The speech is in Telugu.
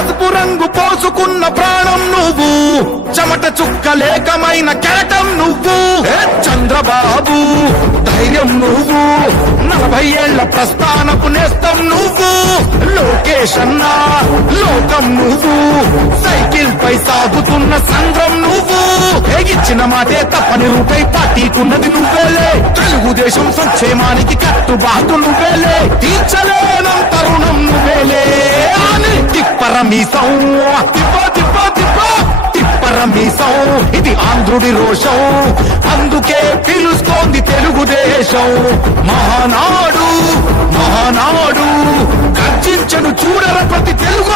పసుపు రంగు పోసుకున్న ప్రాణం నువ్వు, చెమట చుక్కలేకమైన కెరటం నువ్వు. చంద్రబాబు ధైర్యం నువ్వు, 40 ఏళ్ల ప్రస్థానపు నేస్తం నువ్వు. లోకేష్ అన్నా లోకం నువ్వు, సైకిల్ పై సాగుతున్న సంఘం నువ్వు. ఇచ్చిన మాటే తప్పని రూపై పార్టీకున్నది నువ్వేలే, తెలుగుదేశం సంక్షేమానికి కట్టుబాటు నువ్వేలే, తీర్చలేనంత రుణం నువ్వేలే. తిప్పరమీసం తిప్పరమీసం, ఇది ఆంధ్రుడి రోషం, అందుకే పిలుస్తోంది తెలుగుదేశం. మహానాడు మహానాడు గర్జించను చూడర ప్రతి తెలుగు